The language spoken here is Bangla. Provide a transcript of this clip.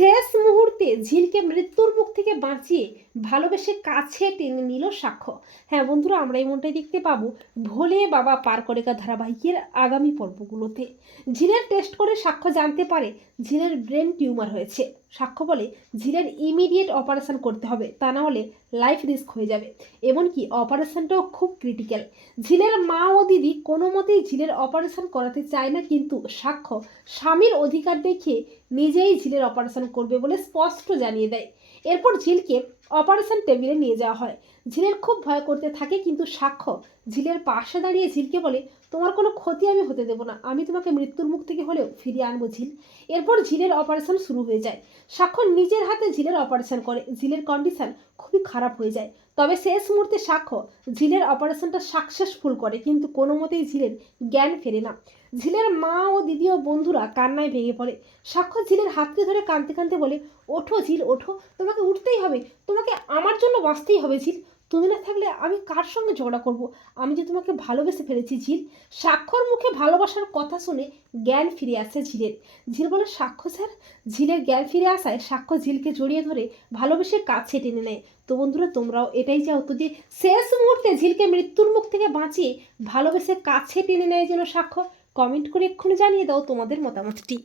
শেষ মুহূর্তে ঝিলকে মৃত্যুর মুখ থেকে বাঁচিয়ে ভালোবেসে কাছে টেনে নিল সাক্ষ্য। হ্যাঁ বন্ধুরা, আমরা এই মনটাই দেখতে পাবো ভোলে বাবা পার করেকা ধারাবাহিকের আগামী পর্বগুলোতে। ঝিলের টেস্ট করে সাক্ষ্য জানতে পারে ঝিলের ব্রেন টিউমার হয়েছে। সাক্ষ্য বলে ঝিলের ইমিডিয়েট অপারেশন করতে হবে, তা না হলে লাইফ রিস্ক হয়ে যাবে। এমনকি অপারেশনটাও খুব ক্রিটিক্যাল ঝিলের মা ও দিদি কোনো মতেই ঝিলের অপারেশন করাতে চায় না, কিন্তু সাক্ষ্য স্বামীর অধিকার দেখিয়ে নিজেই ঝিলের অপারেশন করবে বলে স্পষ্ট জানিয়ে দেয়। এরপর ঝিলকে অপারেশন টেবিলে নিয়ে যাওয়া হয়। ঝিলের খুব ভয় করতে থাকে, কিন্তু সাক্ষ্য, ঝিলের পাশে দাঁড়িয়ে ঝিলকে বলে, তোমার কোনো ক্ষতি আমি হতে দেবো না, আমি তোমাকে মৃত্যুর মুখ থেকে হলেও ফিরিয়ে আনব ঝিল। এরপর ঝিলের অপারেশন শুরু হয়ে যায়। সাক্ষ্য নিজের হাতে ঝিলের অপারেশন করে। ঝিলের কন্ডিশন খুবই খারাপ হয়ে যায়। তবে শেষ মুহূর্তে সাক্ষ্য, ঝিলের অপারেশনটা সাকসেসফুল করে, কিন্তু কোনো মতেই ঝিলের জ্ঞান ফেরে না। ঝিলের মা ও দিদি ও বন্ধুরা কান্নায় ভেঙে পড়ে। সাক্ষ্য ঝিলের হাতকে ধরে কাঁদতে কাঁদতে বলে, ওঠো ঝিল, ওঠো, তোমাকে উঠতেই হবে, তোমাকে আমার জন্য বাঁচতেই হবে ঝিল। তুমি না থাকলে আমি কার সঙ্গে ঝগড়া করব? আমি যে তোমাকে ভালোবেসে ফেলেছি, ঝিল। সাক্ষর মুখে ভালোবাসার কথা শুনে জ্ঞান ফিরে আসে ঝিলের। ঝিল বলে সাক্ষ্য স্যার। ঝিলের জ্ঞান ফিরে আসায় সাক্ষ্য ঝিলকে জড়িয়ে ধরে ভালোবেসে কাছে টেনে নেয়। তো বন্ধুরা, তোমরাও এটাই চাও তো যে শেষ মুহূর্তে ঝিলকে মৃত্যুর মুখ থেকে বাঁচিয়ে ভালোবেসে কাছে টেনে নেয় যেন সাক্ষ্য কমেন্ট করে এক্ষুনি জানিয়ে দাও তোমাদের মতামতটি।